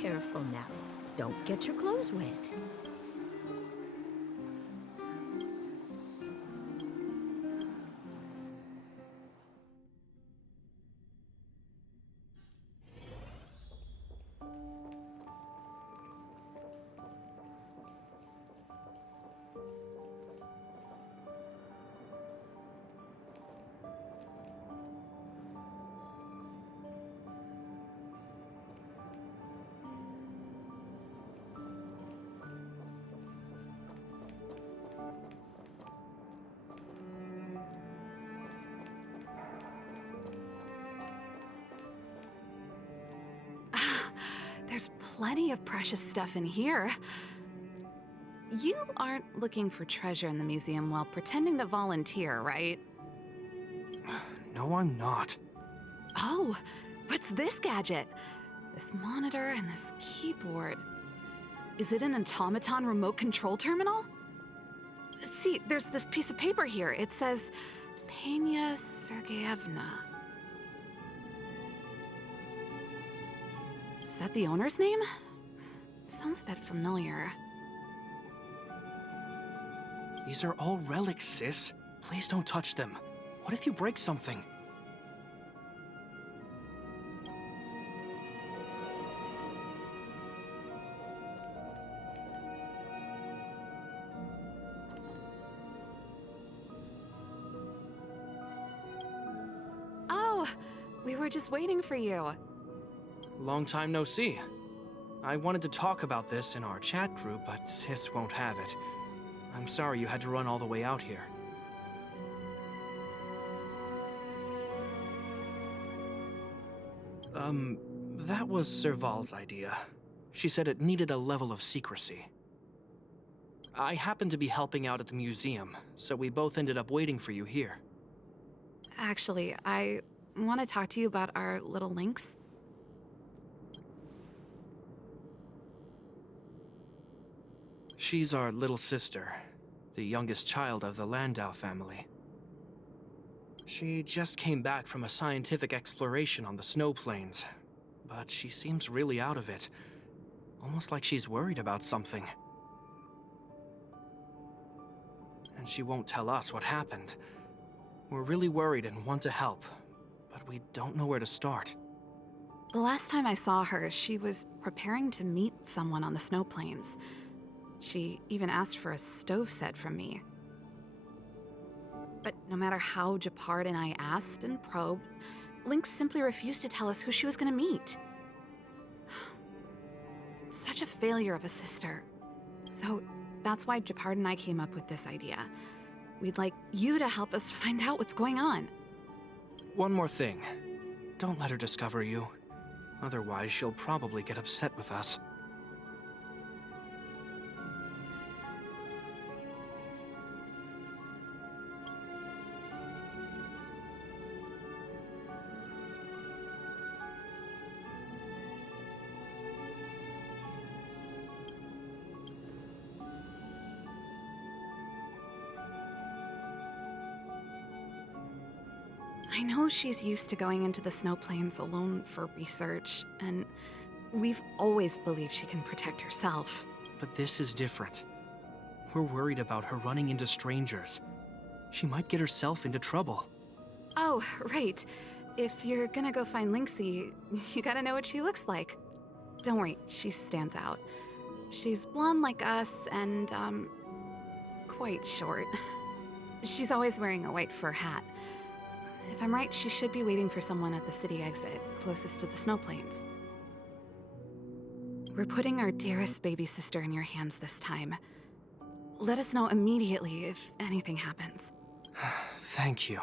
careful now. Don't get your clothes wet. There's plenty of precious stuff in here. You aren't looking for treasure in the museum while pretending to volunteer, right? No, I'm not. Oh, what's this gadget? This monitor and this keyboard. Is it an automaton remote control terminal? See, there's this piece of paper here. It says, Pena Sergeyevna. Is that the owner's name? Sounds a bit familiar. These are all relics, sis. Please don't touch them. What if you break something? Oh, we were just waiting for you. Long time no see. I wanted to talk about this in our chat group, but sis won't have it. I'm sorry you had to run all the way out here. That was Serval's idea. She said it needed a level of secrecy. I happened to be helping out at the museum, so we both ended up waiting for you here. Actually, I want to talk to you about our little Lynx. She's our little sister, the youngest child of the Landau family. She just came back from a scientific exploration on the snow plains, but she seems really out of it, almost like she's worried about something. And she won't tell us what happened. We're really worried and want to help, but we don't know where to start. The last time I saw her, she was preparing to meet someone on the snow plains. She even asked for a stove set from me. But no matter how Japard and I asked and probed, Lynx simply refused to tell us who she was going to meet. Such a failure of a sister. So that's why Japard and I came up with this idea. We'd like you to help us find out what's going on. One more thing. Don't let her discover you. Otherwise, she'll probably get upset with us. I know she's used to going into the snow plains alone for research, and we've always believed she can protect herself. But this is different. We're worried about her running into strangers. She might get herself into trouble. Oh, right. If you're gonna go find Lynxie, you gotta know what she looks like. Don't worry, she stands out. She's blonde like us and, quite short. She's always wearing a white fur hat. If I'm right, she should be waiting for someone at the city exit, closest to the snow plains. We're putting our dearest baby sister in your hands this time. Let us know immediately if anything happens. Thank you.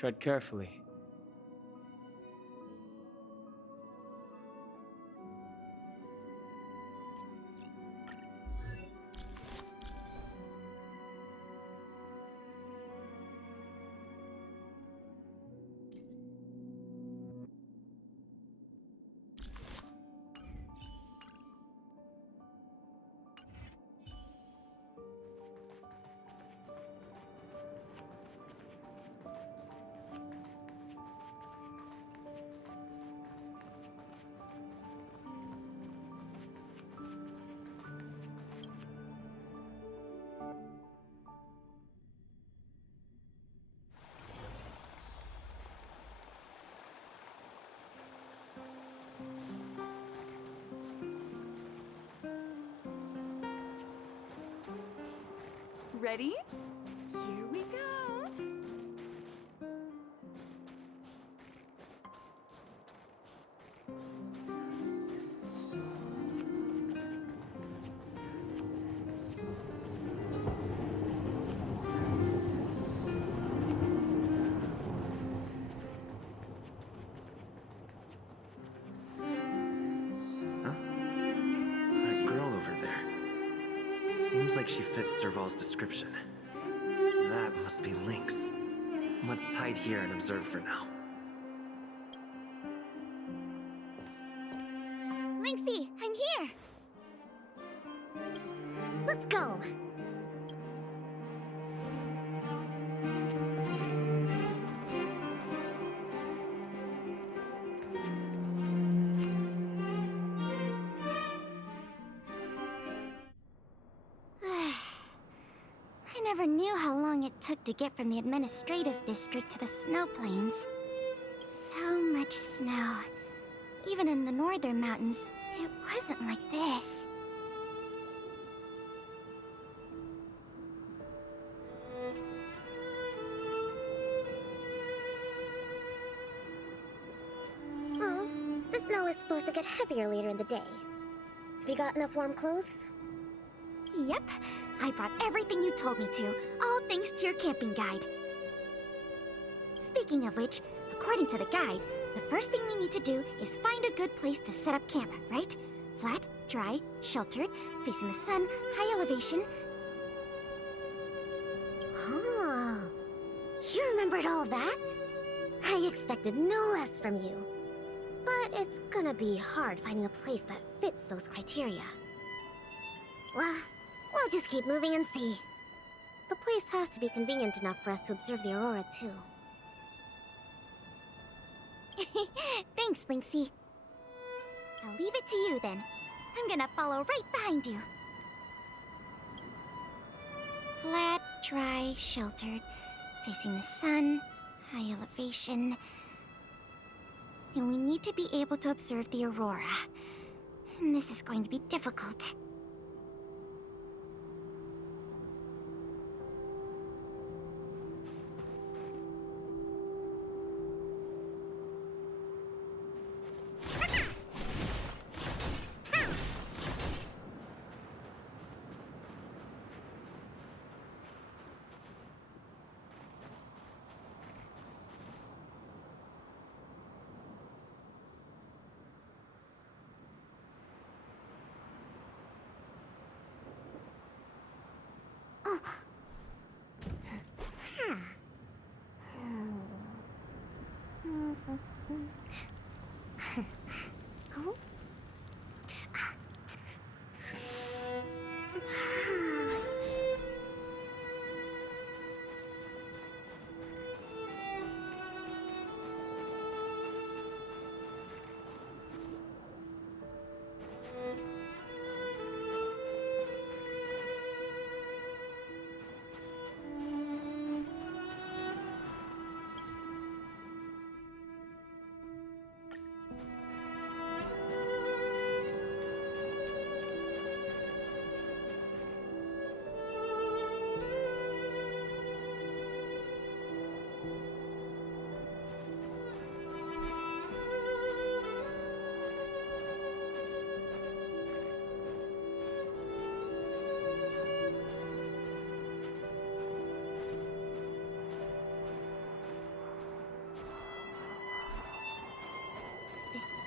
Tread carefully. Ready? Here we go. Huh? That girl over there. Seems like she fits Serval's description. That must be Lynx. Let's hide here and observe for now. Lynxie, I'm here! Let's go! I never knew how long it took to get from the administrative district to the snow plains. So much snow. Even in the northern mountains, it wasn't like this. Oh, the snow is supposed to get heavier later in the day. Have you got enough warm clothes? Yep, I brought everything you told me to, all thanks to your camping guide. Speaking of which, according to the guide, the first thing we need to do is find a good place to set up camp, right? Flat, dry, sheltered, facing the sun, high elevation. Oh, you remembered all that? I expected no less from you. But it's gonna be hard finding a place that fits those criteria. Well, we'll just keep moving and see. The place has to be convenient enough for us to observe the aurora, too. Thanks, Lynxie. I'll leave it to you, then. I'm gonna follow right behind you. Flat, dry, sheltered, facing the sun, high elevation. And we need to be able to observe the aurora. And this is going to be difficult.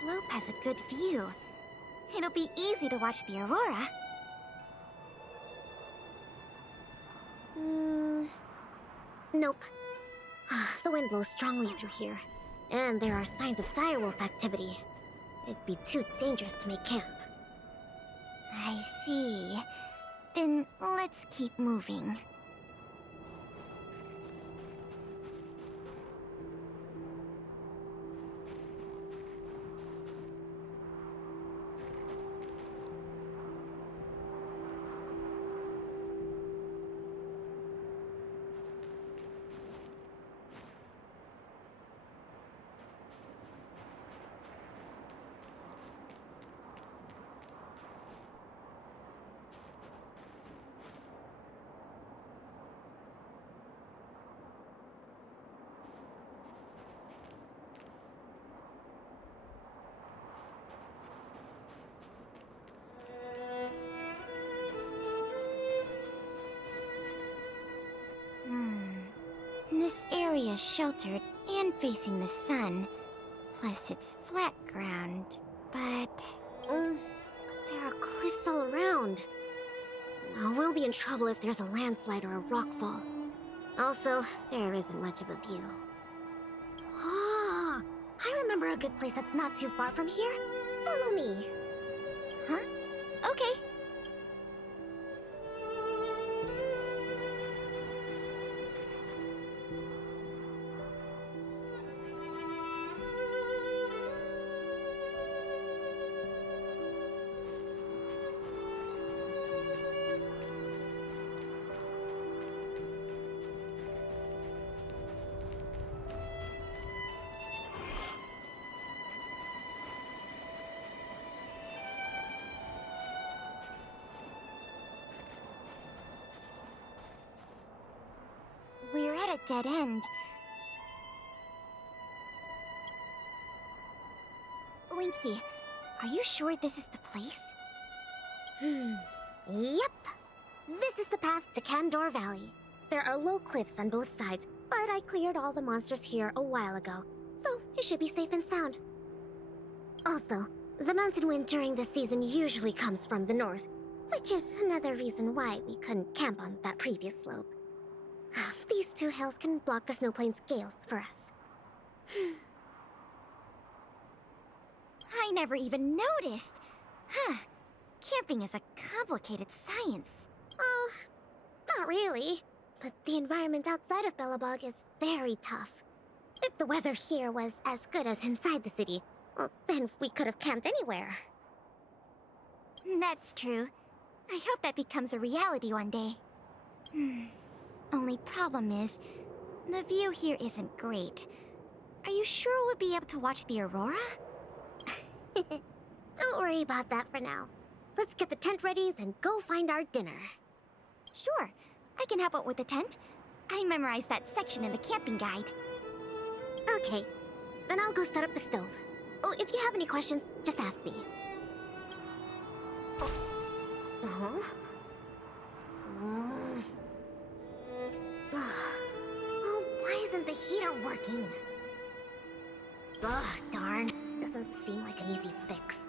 slope has a good view. It'll be easy to watch the aurora. Nope. The wind blows strongly through here, and there are signs of direwolf activity. It'd be too dangerous to make camp. I see. Then let's keep moving. This area is sheltered and facing the sun. Plus, it's flat ground, but there are cliffs all around. We'll be in trouble if there's a landslide or a rockfall. Also, there isn't much of a view. Ah, I remember a good place that's not too far from here. Follow me. Huh? Okay. We're at a dead end. Linksy, are you sure this is the place? Yep. This is the path to Candor Valley. There are low cliffs on both sides, but I cleared all the monsters here a while ago, so it should be safe and sound. Also, the mountain wind during this season usually comes from the north, which is another reason why we couldn't camp on that previous slope. These two hills can block the snowplains' gales for us. I never even noticed. Huh. Camping is a complicated science. Oh, not really. But the environment outside of Belobog is very tough. If the weather here was as good as inside the city, well, then we could have camped anywhere. That's true. I hope that becomes a reality one day. Only problem is, the view here isn't great. Are you sure we'll be able to watch the aurora? Don't worry about that for now. Let's get the tent ready, then go find our dinner. Sure, I can help out with the tent. I memorized that section in the camping guide. Okay, then I'll go set up the stove. Oh, if you have any questions, just ask me. Oh, why isn't the heater working? Ugh, darn. Doesn't seem like an easy fix.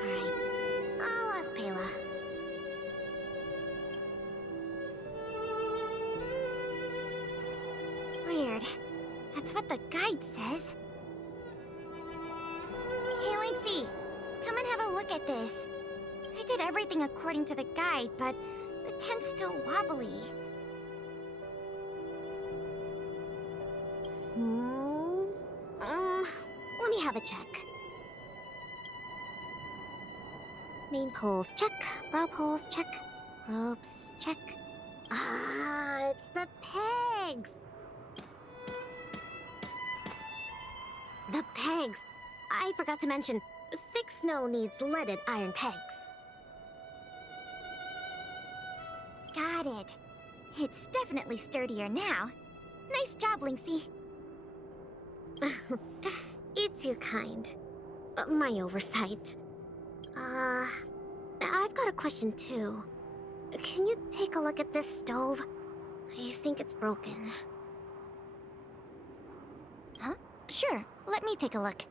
Alright, I'll ask Pela. Weird. That's what the guide says. Hey, Linksy, come and have a look at this. I did everything according to the guide, but the tent's still wobbly. Let me have a check. Main poles, check. Row poles, check. Ropes, check. Ah, it's the pegs! The pegs! I forgot to mention, thick snow needs leaded iron pegs. Got it. It's definitely sturdier now. Nice job, Linksy. You're too kind. My oversight. I've got a question too. Can you take a look at this stove? I think it's broken. Sure, let me take a look.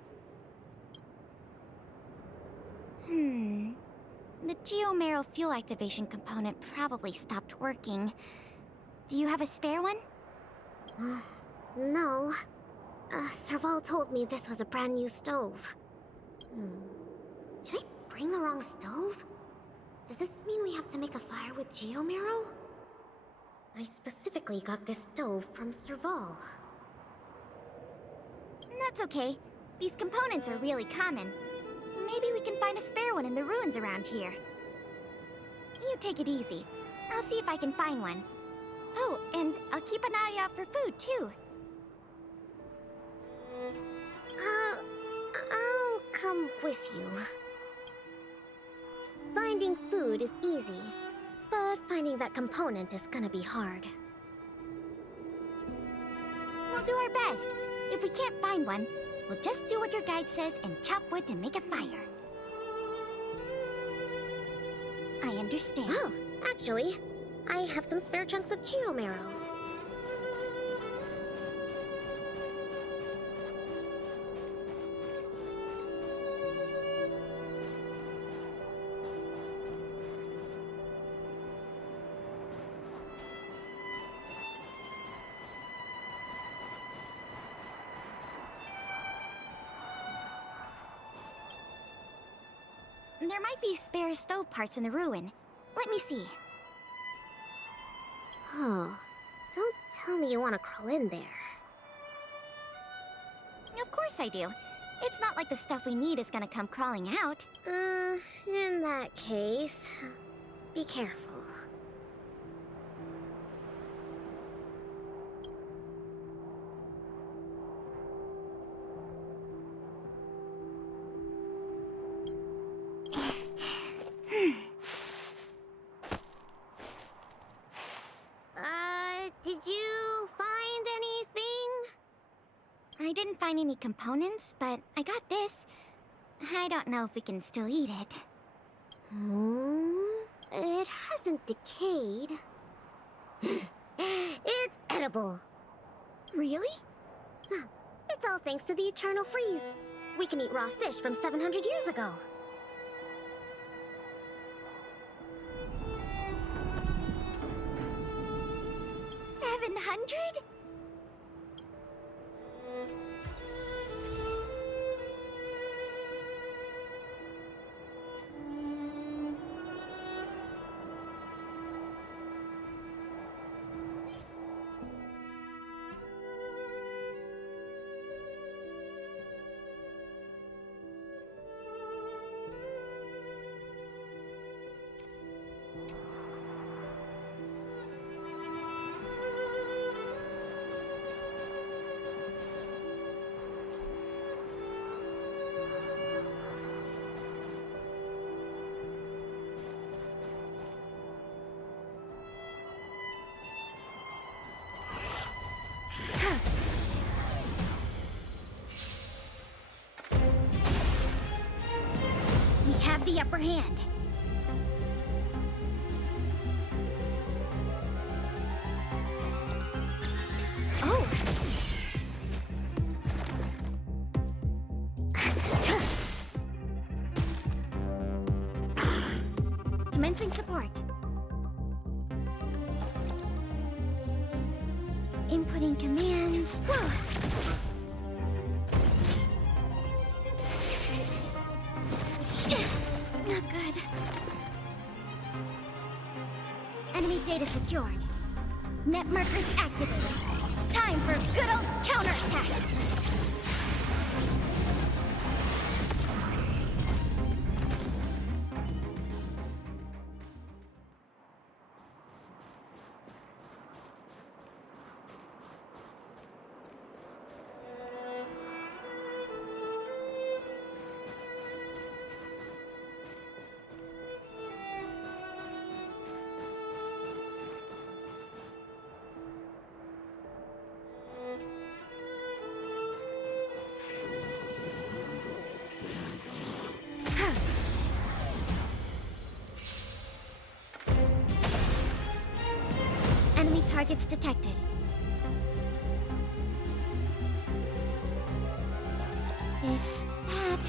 The Geomero fuel activation component probably stopped working. Do you have a spare one? No. Serval told me this was a brand new stove. Did I bring the wrong stove? Does this mean we have to make a fire with Geomero? I specifically got this stove from Serval. That's okay. These components are really common. Maybe we can find a spare one in the ruins around here. You take it easy. I'll see if I can find one. Oh, and I'll keep an eye out for food, too. I'll come with you. Finding food is easy, but finding that component is gonna be hard. We'll do our best. If we can't find one, we'll just do what your guide says and chop wood to make a fire. I understand. Oh, actually, I have some spare chunks of Geomero. There might be spare stove parts in the ruin. Let me see. Oh, don't tell me you want to crawl in there. Of course I do. It's not like the stuff we need is gonna come crawling out. In that case, be careful. Did you find anything? I didn't find any components, but I got this. I don't know if we can still eat it. It hasn't decayed. It's edible. Really? It's all thanks to the eternal freeze. We can eat raw fish from 700 years ago. $700? Have the upper hand. Oh! Commencing support. Inputting commands. Whoa. Not good. Enemy data secured. Net markers activated. Time for good old counterattack. Enemy targets detected. Is that...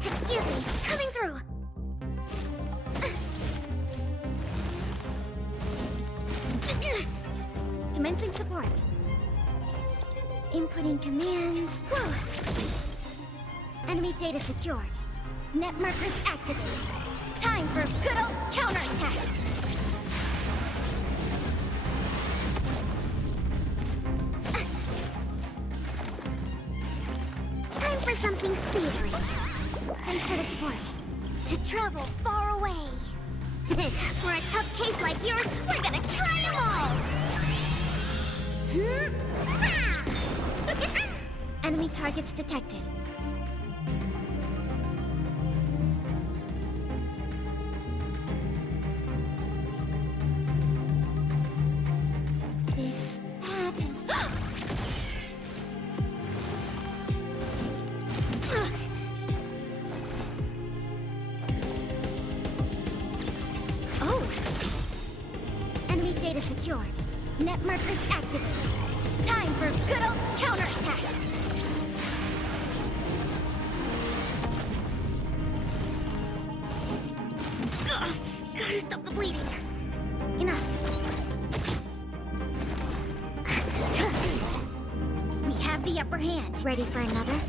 Excuse me, coming through. Commencing support. Inputting commands. Whoa. Enemy data secured. Net markers activated. Time for good old counterattack. Time for something savory. Thanks for the support. To travel far away. For a tough case like yours, we're gonna try them all! Enemy targets detected. Is that... Oh! Enemy data secured. Net markers activated. Time for good old counterattack! Ugh, gotta stop the bleeding. Enough. We have the upper hand. Ready for another?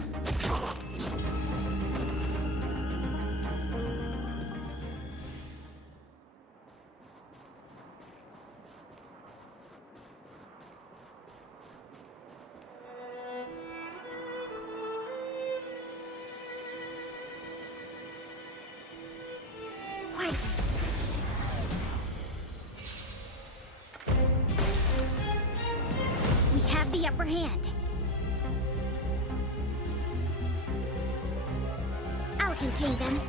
Quietly. We have the upper hand. I'll contain them.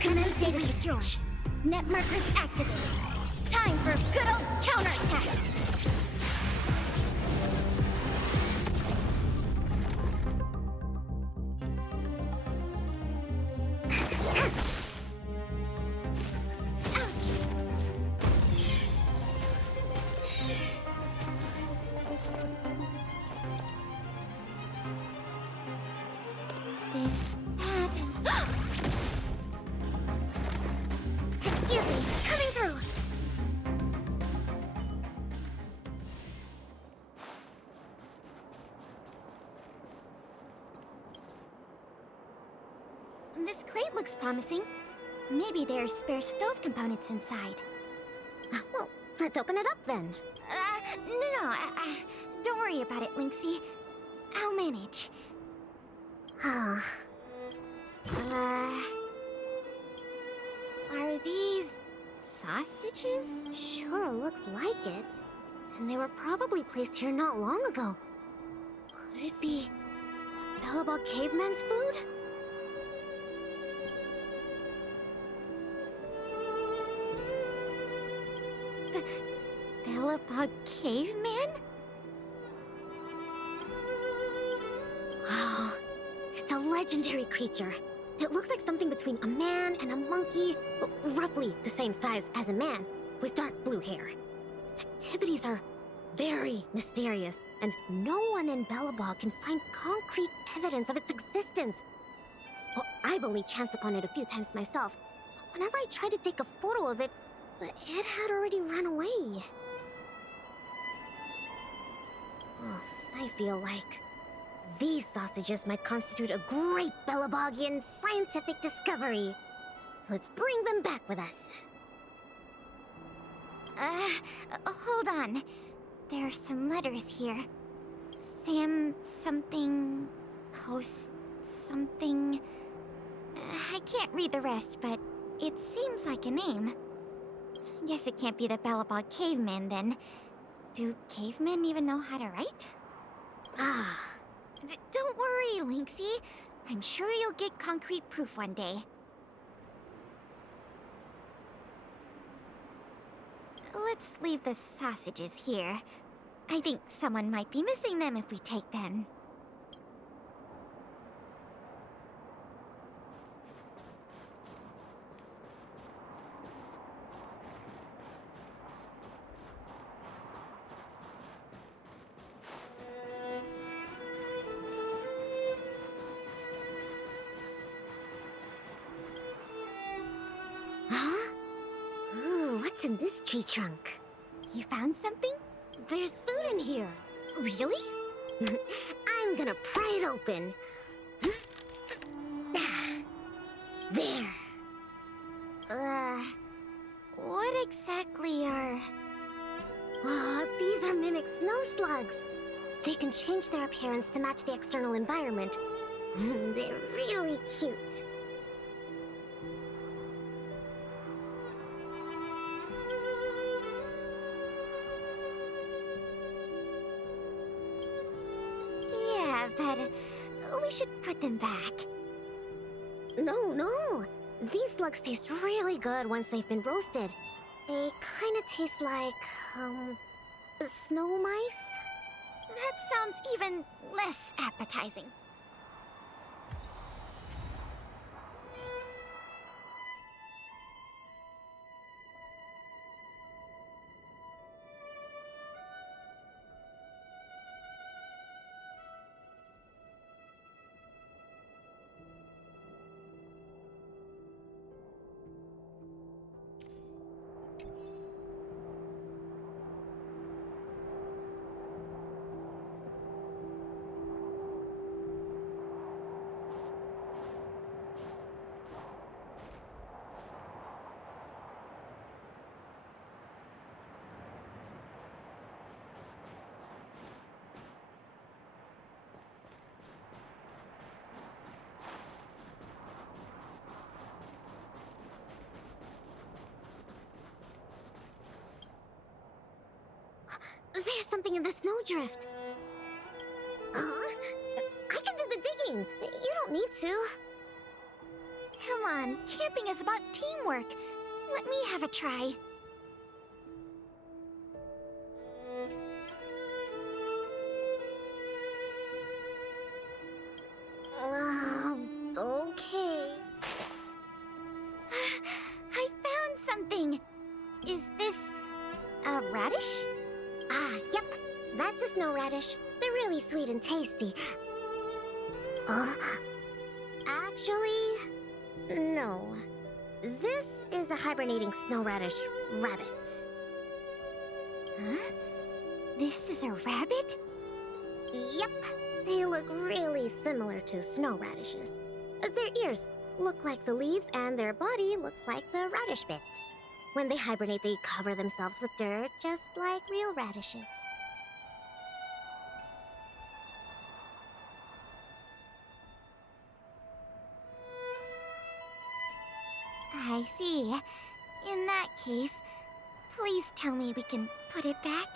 Command data secure. Net markers activated. Time for good old counterattack. Is that... Excuse me, coming through! This crate looks promising. Maybe there's spare stove components inside. Well, let's open it up then. No, don't worry about it, Lynxie. I'll manage. Are these sausages? Sure looks like it. And they were probably placed here not long ago. Could it be the Bellabog caveman's food? Bellabog caveman? Oh, it's a legendary creature. It looks like something between a man and a monkey, roughly the same size as a man, with dark blue hair. Its activities are very mysterious, and no one in Bellabog can find concrete evidence of its existence. Well, I've only chanced upon it a few times myself. But whenever I tried to take a photo of it, it had already run away. Oh, I feel like these sausages might constitute a great Bellabogian scientific discovery. Let's bring them back with us. Hold on. There are some letters here. Sam something... Coast something... I can't read the rest, but it seems like a name. Guess it can't be the Bellabog caveman, then. Do cavemen even know how to write? Don't worry, Lynxie. I'm sure you'll get concrete proof one day. Let's leave the sausages here. I think someone might be missing them if we take them. What's in this tree trunk? You found something? There's food in here. Really? I'm gonna pry it open. There. What exactly are... Oh, these are mimic snow slugs. They can change their appearance to match the external environment. They're really cute. Yeah, but we should put them back. No. These slugs taste really good once they've been roasted. They kind of taste like, snow mice? That sounds even less appetizing. There's something in the snowdrift. Huh? I can do the digging. You don't need to. Come on, camping is about teamwork. Let me have a try. Okay. I found something. Is this a radish? Yep. That's a snow radish. They're really sweet and tasty. Actually, no. This is a hibernating snow radish rabbit. Huh? This is a rabbit? Yep. They look really similar to snow radishes. Their ears look like the leaves and their body looks like the radish bits. When they hibernate, they cover themselves with dirt, just like real radishes. I see. In that case, please tell me we can put it back.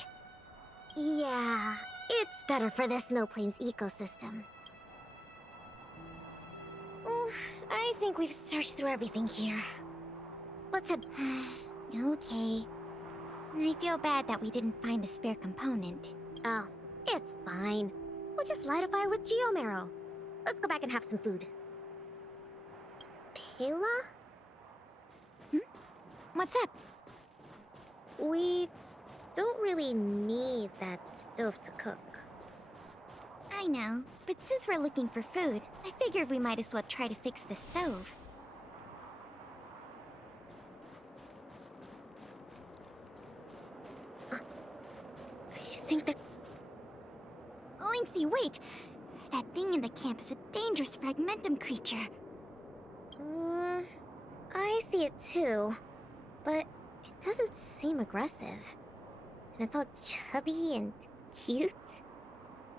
Yeah, it's better for the Snow Plains ecosystem. Well, I think we've searched through everything here. Let's head... Okay. I feel bad that we didn't find a spare component. Oh, it's fine. We'll just light a fire with geomarrow. Let's go back and have some food. Pela? What's up? We don't really need that stove to cook. I know, but since we're looking for food, I figured we might as well try to fix the stove. I think that... Linksy, wait! That thing in the camp is a dangerous fragmentum creature. I see it too. But it doesn't seem aggressive. And it's all chubby and cute.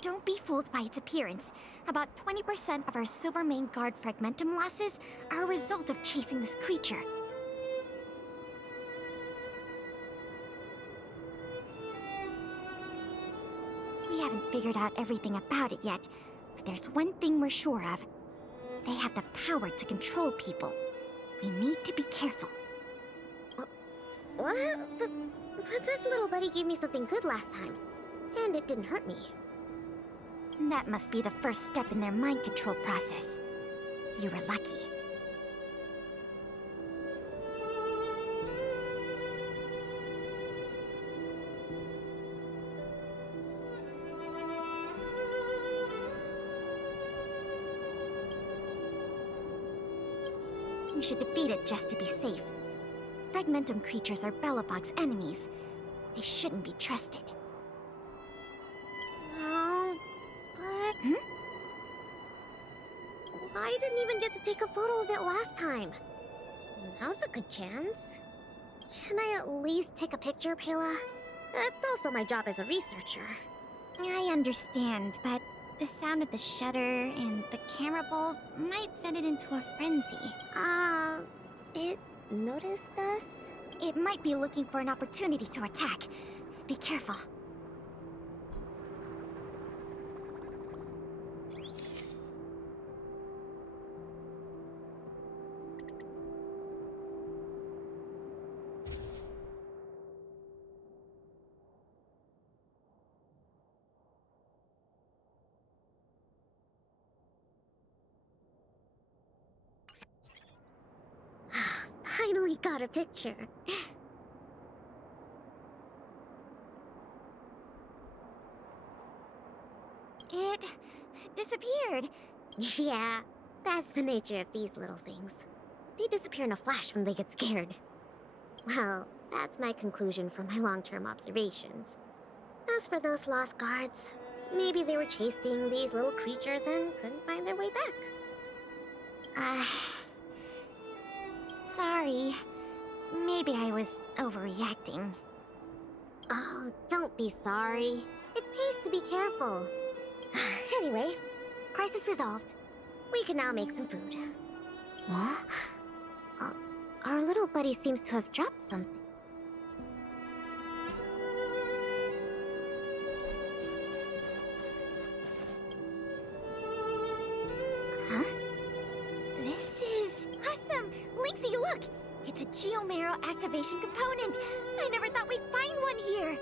Don't be fooled by its appearance. About 20% of our Silvermane Guard fragmentum losses are a result of chasing this creature. We haven't figured out everything about it yet, but there's one thing we're sure of. They have the power to control people. We need to be careful. What? But this little buddy gave me something good last time. And it didn't hurt me. That must be the first step in their mind control process. You were lucky. We should defeat it just to be safe. Fragmentum creatures are Bellabog's enemies. They shouldn't be trusted. But... Hmm? I didn't even get to take a photo of it last time. Now's a good chance. Can I at least take a picture, Pela? That's also my job as a researcher. I understand, but the sound of the shutter and the camera bulb might send it into a frenzy. It noticed us? It might be looking for an opportunity to attack. Be careful. Finally got a picture. It disappeared. Yeah, that's the nature of these little things. They disappear in a flash when they get scared. Well, that's my conclusion from my long-term observations. As for those lost guards, maybe they were chasing these little creatures and couldn't find their way back. Sorry. Maybe I was overreacting. Oh, don't be sorry. It pays to be careful. Anyway, crisis resolved. We can now make some food. What? Our little buddy seems to have dropped something. Huh? This is... Awesome! Linksy, look! It's a Geomarrow activation component! I never thought we'd find one here!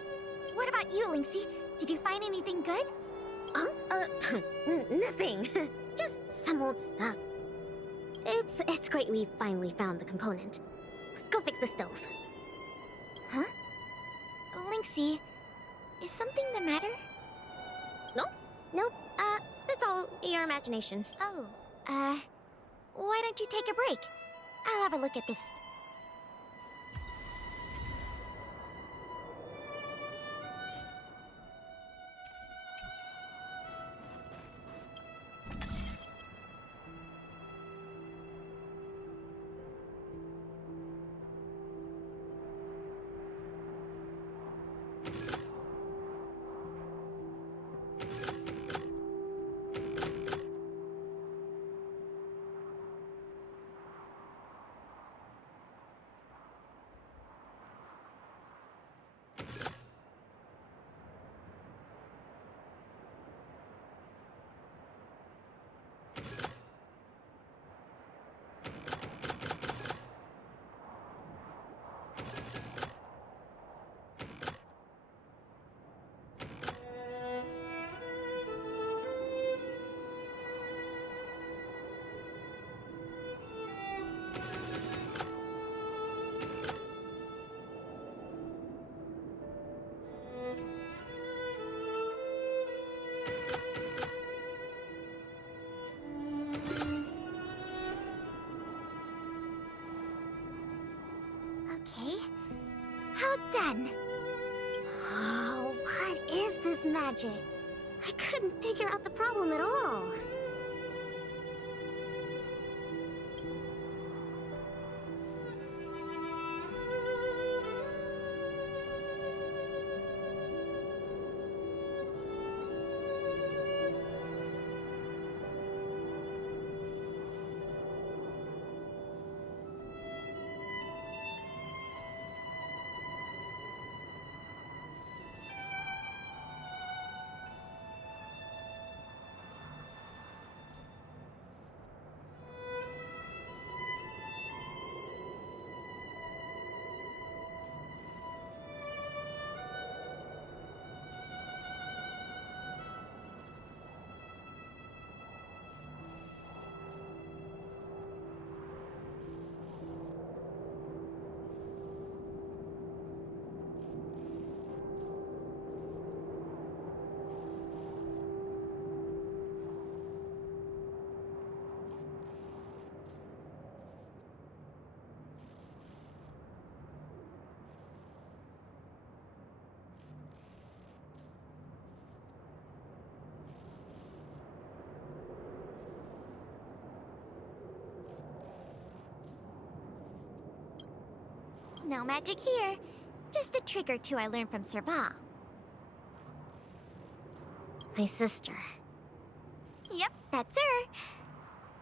What about you, Linksy? Did you find anything good? Nothing. Just some old stuff. It's great we finally found the component. Let's go fix the stove. Huh? Linksy, is something the matter? Nope. That's all your imagination. Oh, why don't you take a break? I'll have a look at this. Okay. How done? Oh, what is this magic? I couldn't figure out the problem at all. No magic here. Just a trick or two I learned from Serval. My sister. Yep, that's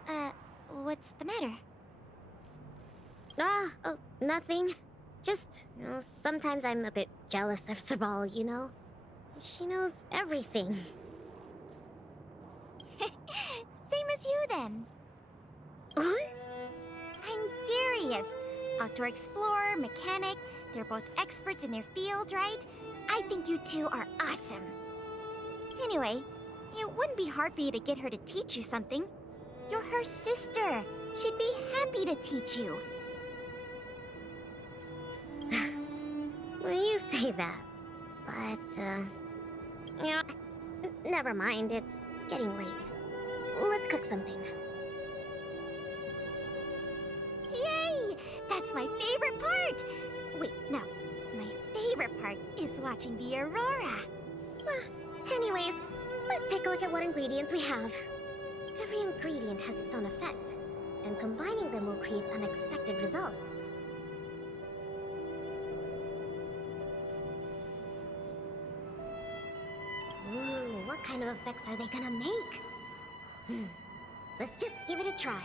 her. What's the matter? Oh, nothing. Just, sometimes I'm a bit jealous of Serval, you know? She knows everything. Same as you then. What? I'm serious. Outdoor explorer, mechanic, they're both experts in their field, right? I think you two are awesome. Anyway, it wouldn't be hard for you to get her to teach you something. You're her sister. She'd be happy to teach you. Well, you say that. But, never mind. It's getting late. Let's cook something. Yay! That's my favorite part! Wait, no. My favorite part is watching the aurora. Anyways, let's take a look at what ingredients we have. Every ingredient has its own effect, and combining them will create unexpected results. Ooh, what kind of effects are they gonna make? Let's just give it a try.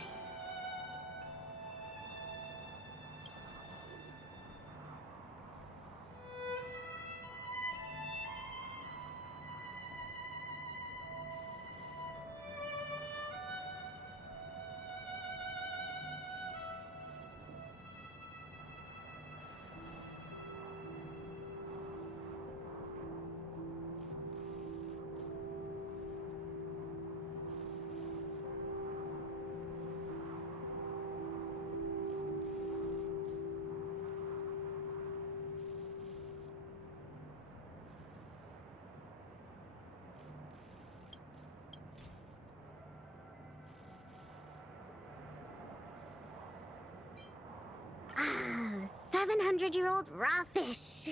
Ah, 700-year-old raw fish.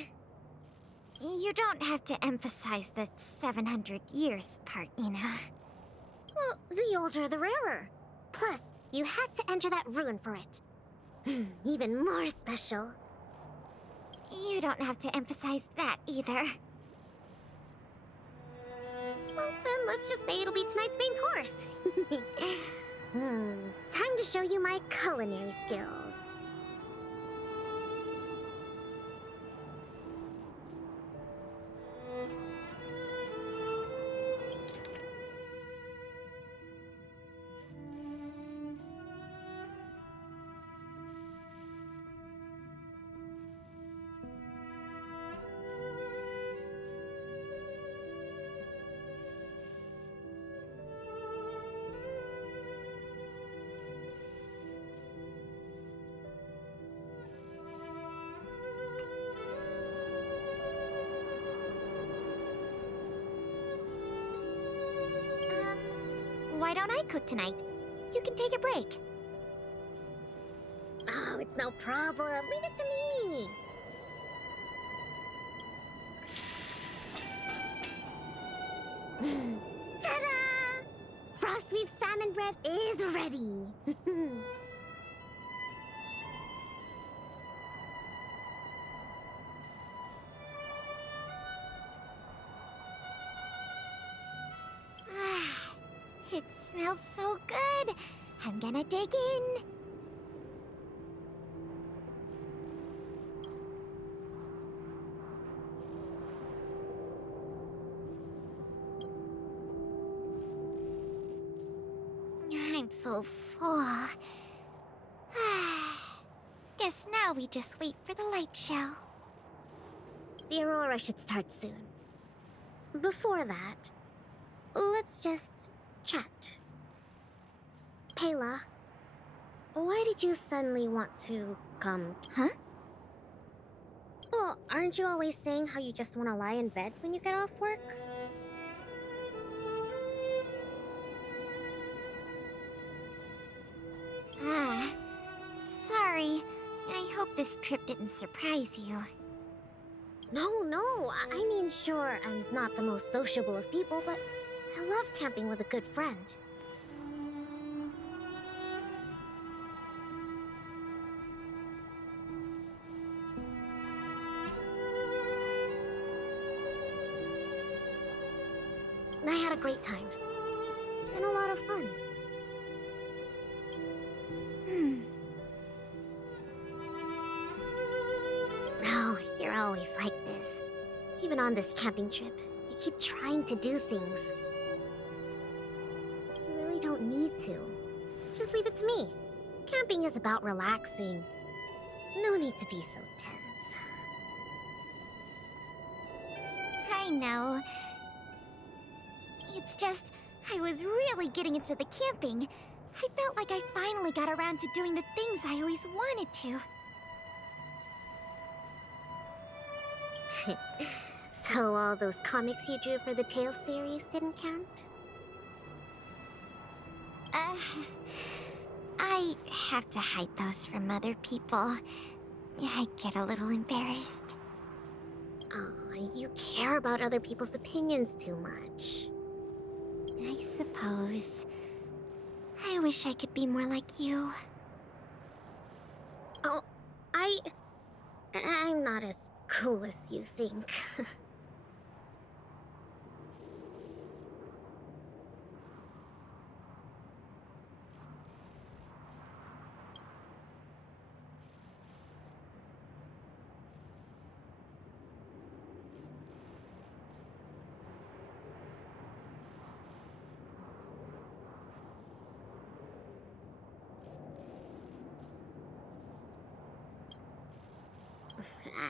You don't have to emphasize the 700 years part, Ina. Well, the older the rarer. Plus, you had to enter that rune for it. Even more special. You don't have to emphasize that either. Well, then let's just say it'll be tonight's main course. Time to show you my culinary skills. Why don't I cook tonight? You can take a break. Oh, it's no problem. Leave it to me. Ta-da! Frost Reef salmon bread is ready. It smells so good. I'm gonna dig in. I'm so full. Guess now we just wait for the light show. The aurora should start soon. Before that, let's just chat. Pela, why did you suddenly want to come? Huh? Well, aren't you always saying how you just want to lie in bed when you get off work? Sorry. I hope this trip didn't surprise you. No, I mean, sure, I'm not the most sociable of people, but I love camping with a good friend. I had a great time. It's been a lot of fun. Oh, you're always like this. Even on this camping trip, you keep trying to do things. You really don't need to. Just leave it to me. Camping is about relaxing. No need to be so tense. I know. It's just, I was really getting into the camping. I felt like I finally got around to doing the things I always wanted to. So all those comics you drew for the Tales series didn't count? I have to hide those from other people. I get a little embarrassed. Aw, you care about other people's opinions too much. I suppose. I wish I could be more like you. Oh, I'm not as cool as you think.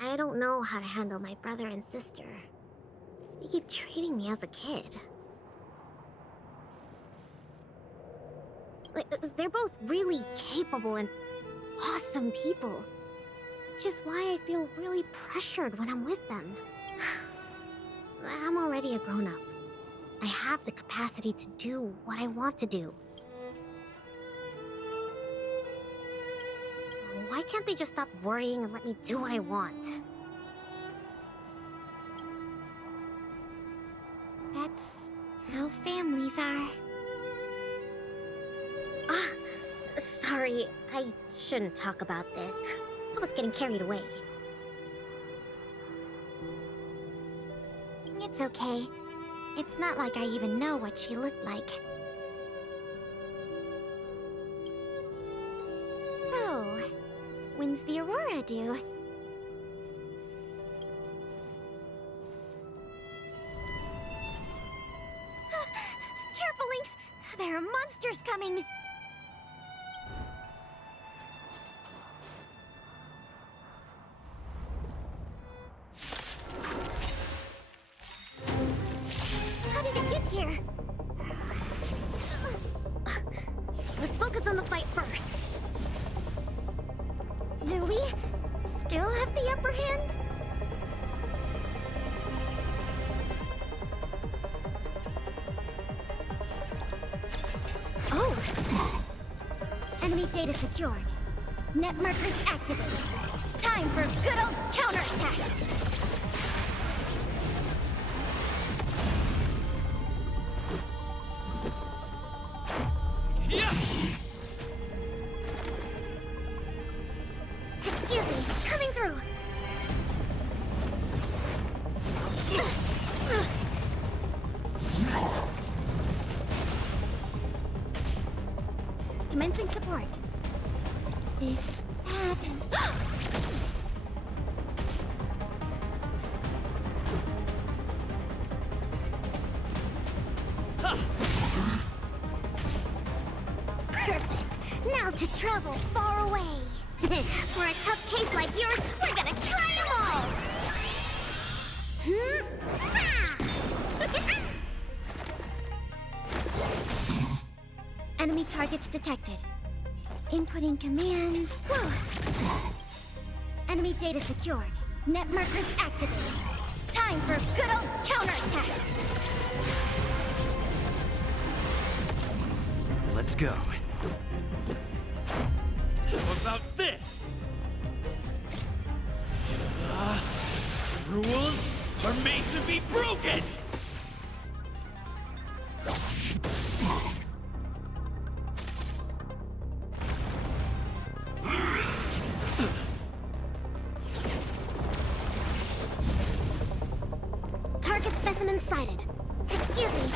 I don't know how to handle my brother and sister. They keep treating me as a kid. Like, they're both really capable and awesome people. Which is why I feel really pressured when I'm with them. I'm already a grown-up. I have the capacity to do what I want to do. Why can't they just stop worrying and let me do what I want? That's how families are. Ah, sorry, I shouldn't talk about this. I was getting carried away. It's okay. It's not like I even know what she looked like. So, when's the Aurora due? Careful, Lynx! There are monsters coming! How did it get here? Let's focus on the fight first. Do we still have the upper hand? Oh! Enemy data secured. Net markers activated. Time for good old counterattack! Yeah! Excuse me, coming through! Commencing support. Is that... Perfect! Now to travel far away! For a tough case like yours, we're gonna try them all! Enemy targets detected. Inputting commands. Whoa. Enemy data secured. Net markers activated. Time for good old counterattack! Let's go. How about this? Rules are made to be broken! Target specimen sighted. Excuse me,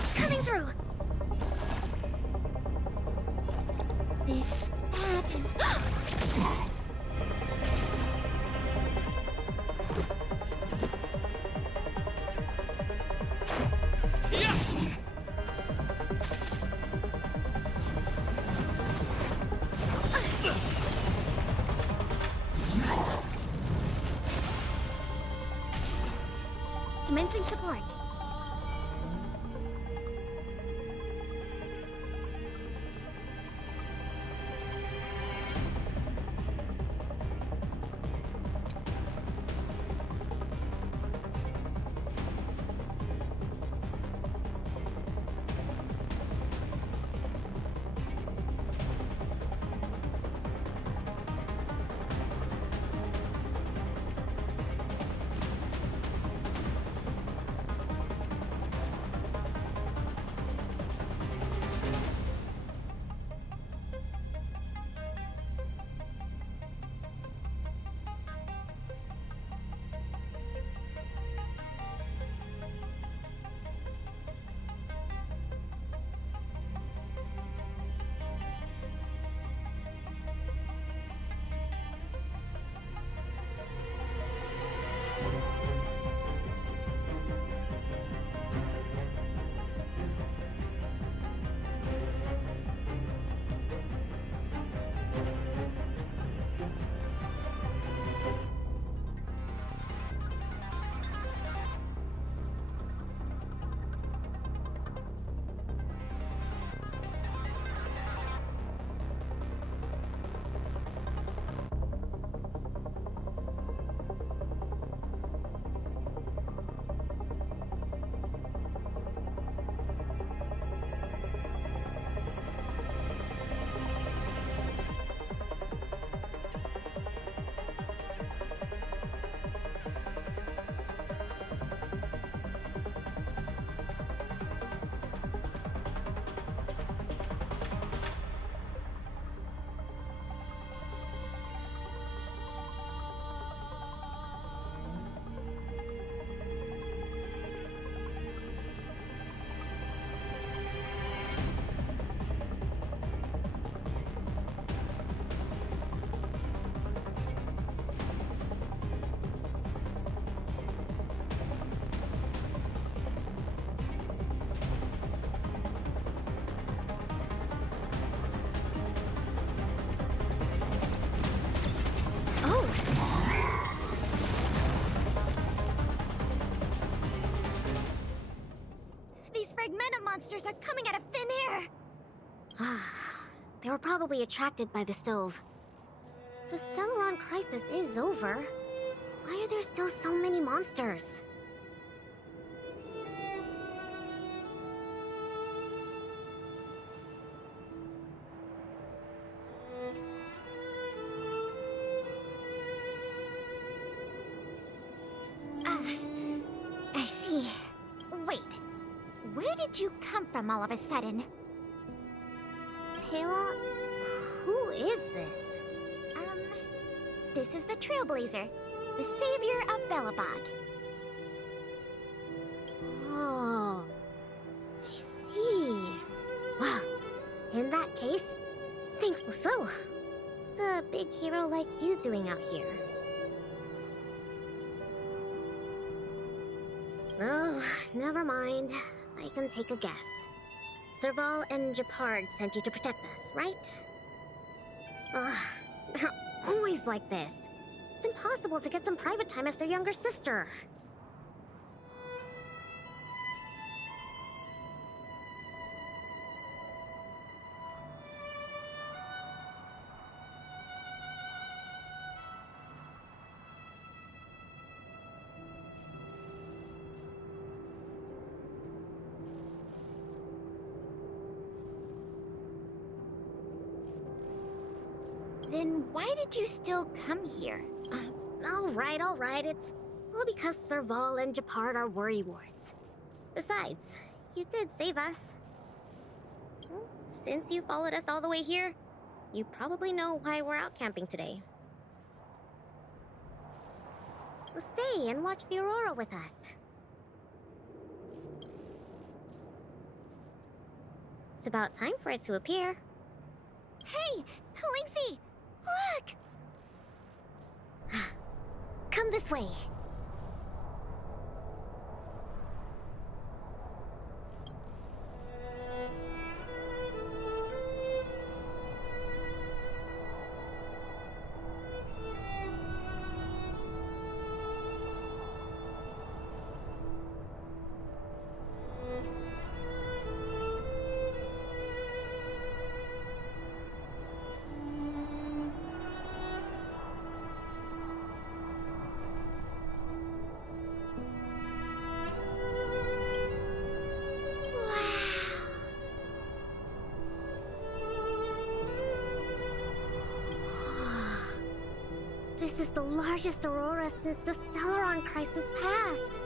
Commencing support. These fragmenta monsters are coming out of thin air! They were probably attracted by the stove. The Stellaron crisis is over. Why are there still so many monsters? I see. Wait. Where did you come from all of a sudden? Pela, who is this? This is the Trailblazer, the savior of Belobog. Oh, I see. Well, in that case, thanks so. What's a big hero like you doing out here? Oh, never mind. I can take a guess. Serval and Japard sent you to protect us, right? Ugh, they're always like this. It's impossible to get some private time as their younger sister. Then why did you still come here? All right. It's all because Serval and Japard are worrywarts. Besides, you did save us. Since you followed us all the way here, you probably know why we're out camping today. Stay and watch the aurora with us. It's about time for it to appear. Hey, Linksy! Look! Come this way. This is the largest aurora since the Stellaron crisis passed.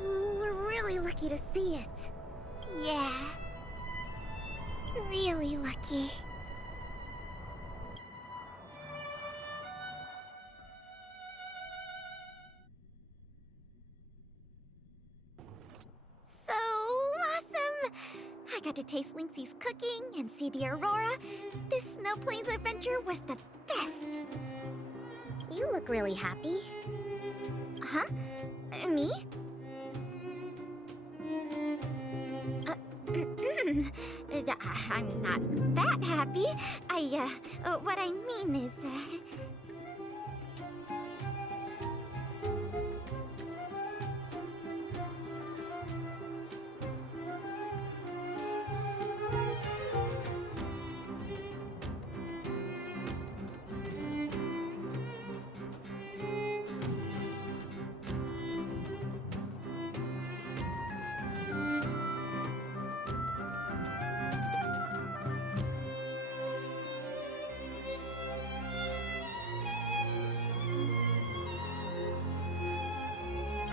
We're really lucky to see it. Yeah. Really lucky. So awesome! I got to taste Lynxie's cooking and see the aurora. This Snow Plains adventure was the best. You look really happy. Huh? Me? I'm not that happy. What I mean is,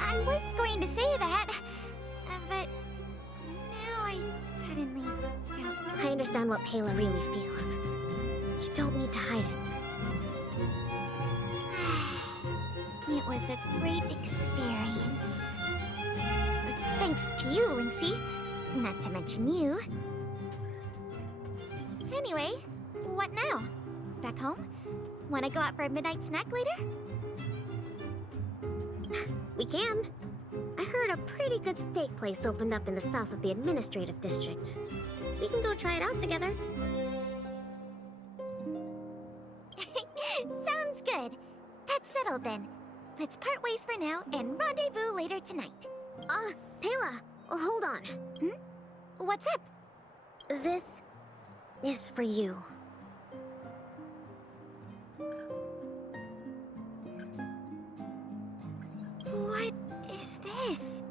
I was going to say that, but now I suddenly don't. I understand what Pela really feels. You don't need to hide it. It was a great experience. Thanks to you, Lynxie. Not to mention you. Anyway, what now? Back home? Wanna go out for a midnight snack later? We can. I heard a pretty good steak place opened up in the south of the administrative district. We can go try it out together. Sounds good. That's settled then. Let's part ways for now and rendezvous later tonight. Pela, hold on. What's up? This is for you. What is this?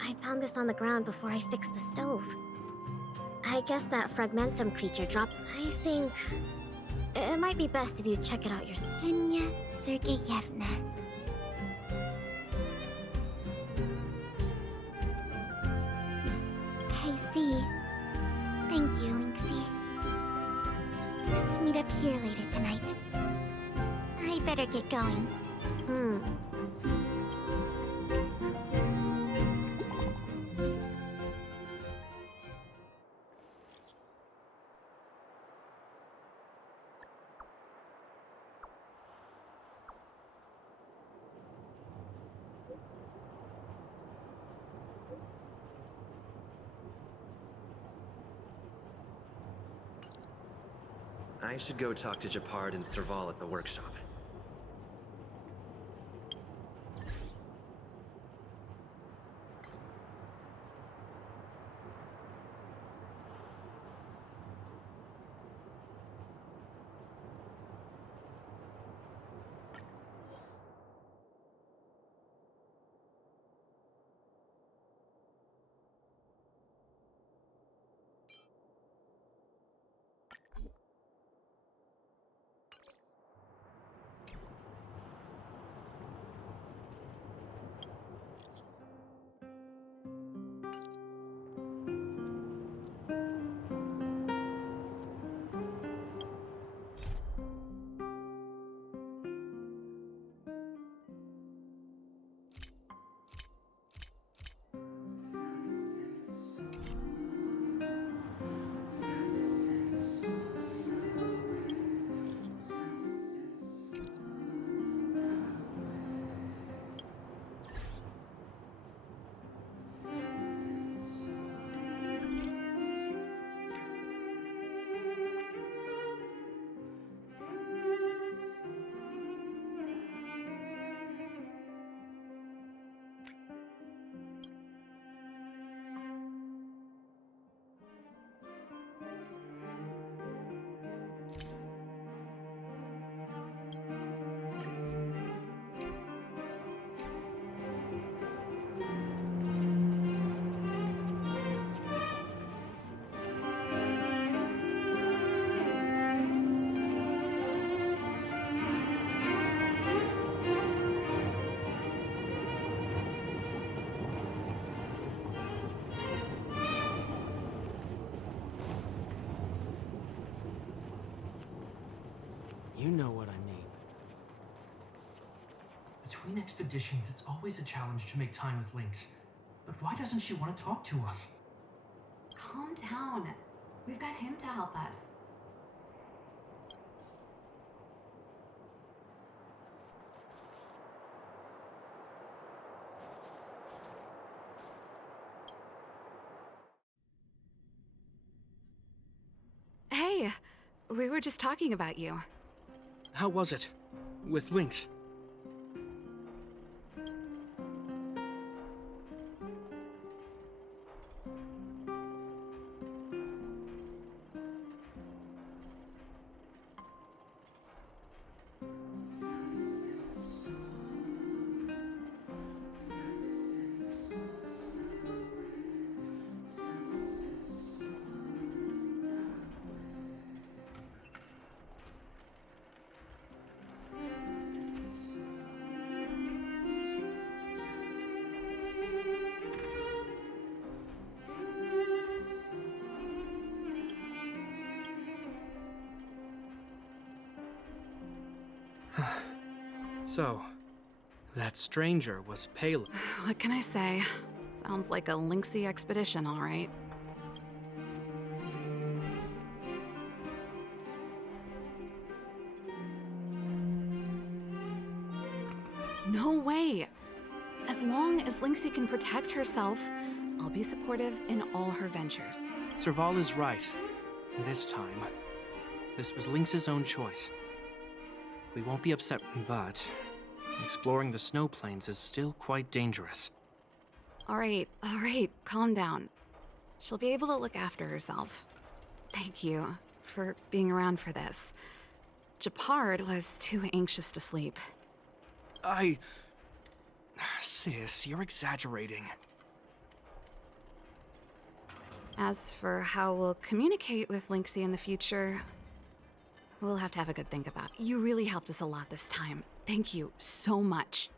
I found this on the ground before I fixed the stove. I guess that fragmentum creature dropped. I think it might be best if you check it out yourself. Enya Sergeyevna. I see. Thank you, Lynxie. Let's meet up here later tonight. I better get going. I should go talk to Japard and Serval at the workshop. You know what I mean. Between expeditions, it's always a challenge to make time with Lynx. But why doesn't she want to talk to us? Calm down. We've got him to help us. Hey, we were just talking about you. How was it? With Lynx? So, that stranger was Pela. What can I say? Sounds like a lynxy expedition, all right. No way! As long as Lynxie can protect herself, I'll be supportive in all her ventures. Serval is right. This time, this was Lynx's own choice. We won't be upset, but exploring the snow plains is still quite dangerous. All right, calm down. She'll be able to look after herself. Thank you for being around for this. Japard was too anxious to sleep. Sis, you're exaggerating. As for how we'll communicate with Lynxie in the future, we'll have to have a good think about. You really helped us a lot this time. Thank you so much.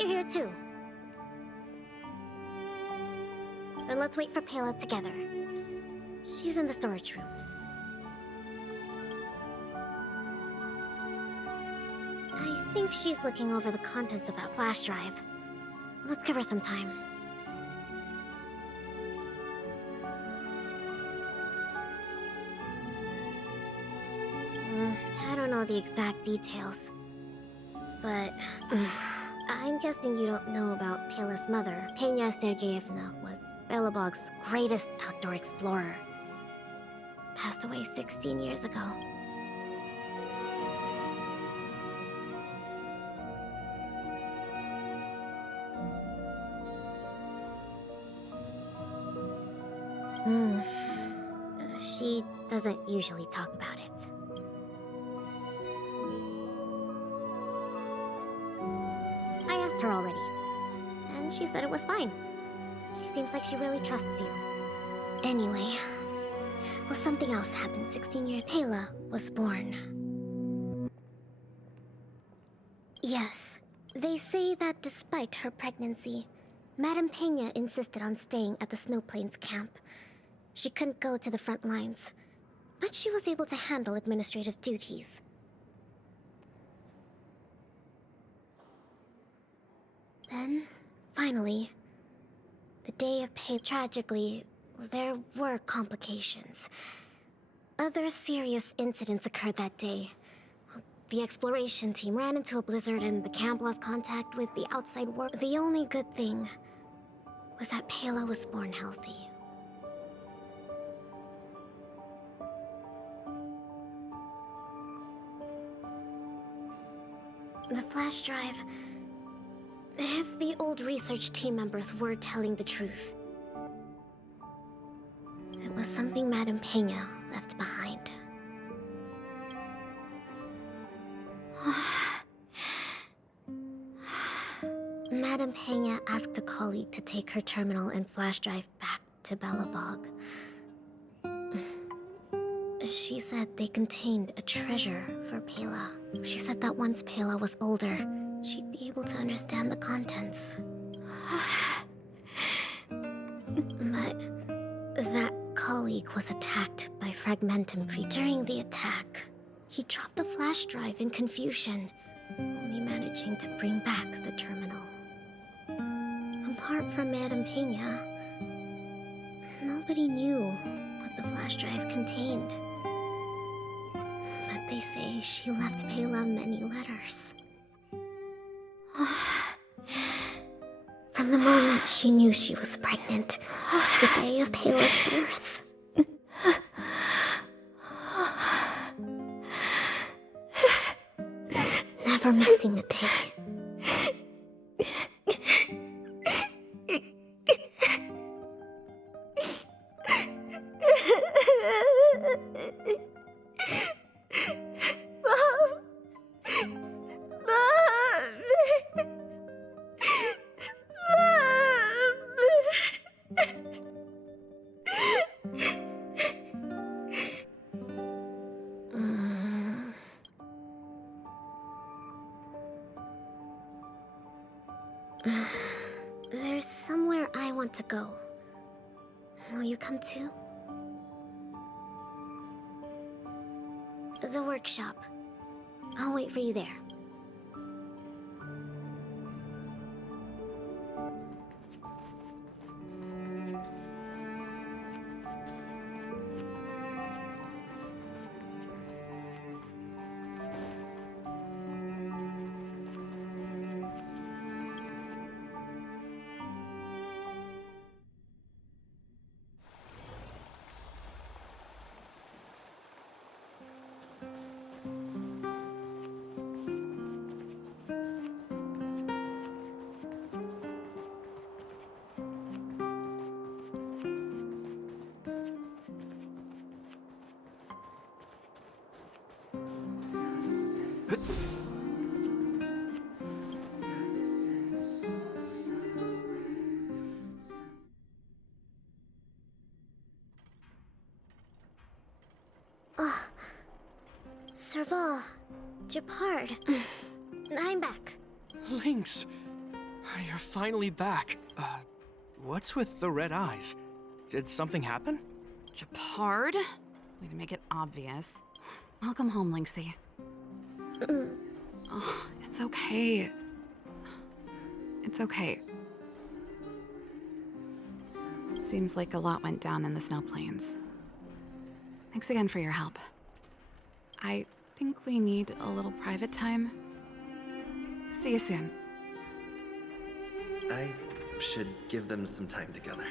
You're here too. Then let's wait for Pela together. She's in the storage room. I think she's looking over the contents of that flash drive. Let's give her some time. I don't know the exact details, but I'm guessing you don't know about Pela's mother. Pena Sergeyevna was Belobog's greatest outdoor explorer. Passed away 16 years ago. She doesn't usually talk about it. I asked her already, and she said it was fine. She seems like she really trusts you. Anyway, well, something else happened. 16-year Pela was born. Yes, they say that despite her pregnancy, Madame Peña insisted on staying at the Snow Plains camp. She couldn't go to the front lines, but she was able to handle administrative duties. Then, finally, the day of pay. Tragically, there were complications. Other serious incidents occurred that day. The exploration team ran into a blizzard and the camp lost contact with the outside world. The only good thing was that Pela was born healthy. The flash drive... If the old research team members were telling the truth, it was something Madame Peña left behind. Madame Peña asked a colleague to take her terminal and flash drive back to Belobog. She said they contained a treasure for Pela. She said that once Pela was older, she'd be able to understand the contents. But that colleague was attacked by Fragmentum creatures. During the attack, he dropped the flash drive in confusion, only managing to bring back the terminal. Apart from Madame Peña, nobody knew what the flash drive contained. But they say she left Pela many letters. From the moment she knew she was pregnant to the day of Pela's birth. Never missing a day. There's somewhere I want to go. Will you come too? The workshop. I'll wait for you there. Serval, Japard, I'm back. Lynx! You're finally back. What's with the red eyes? Did something happen? Japard? Way to make it obvious. Welcome home, Lynxie. Oh, it's okay. It's okay. Seems like a lot went down in the Snow Plains. Thanks again for your help. I think we need a little private time. See you soon. I should give them some time together.